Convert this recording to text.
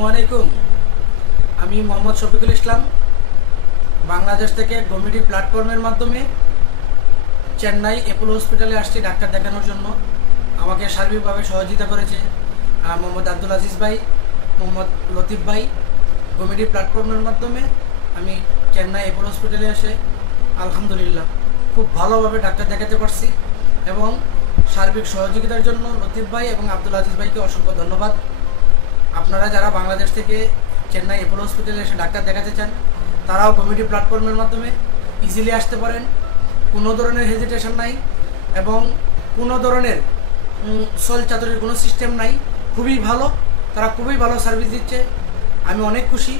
আসসালামু আলাইকুম। আমি মোহাম্মদ শফিকুল ইসলাম বাংলাদেশ থেকে কমিটি প্ল্যাটফর্মের মাধ্যমে চেন্নাই অ্যাপোলো হসপিটালে আসছি ডাক্তার দেখানোর জন্য। আমাকে সার্বিকভাবে সহযোগিতা করেছে মোহাম্মদ আব্দুল আজিজ ভাই, মোহাম্মদ লতিফ ভাই। কমিটি প্ল্যাটফর্মের মাধ্যমে আমি চেন্নাই অ্যাপোলো হসপিটালে এসে আলহামদুলিল্লাহ খুব ভালোভাবে ডাক্তার দেখাতে পারছি এবং সার্বিক সহযোগিতার জন্য লতিফ ভাই এবং আব্দুল আজিজ ভাইকে অসংখ্য ধন্যবাদ। আপনারা যারা বাংলাদেশ থেকে চেন্নাই অ্যাপোলো হসপিটালে এসে ডাক্তার দেখাতে চান তারাও কমিটি প্ল্যাটফর্মের মাধ্যমে ইজিলি আসতে পারেন। কোনো ধরনের হেজিটেশন নাই এবং কোনো ধরনের সল চাতুরির কোনো সিস্টেম নাই। খুবই ভালো, তারা খুবই ভালো সার্ভিস দিচ্ছে। আমি অনেক খুশি।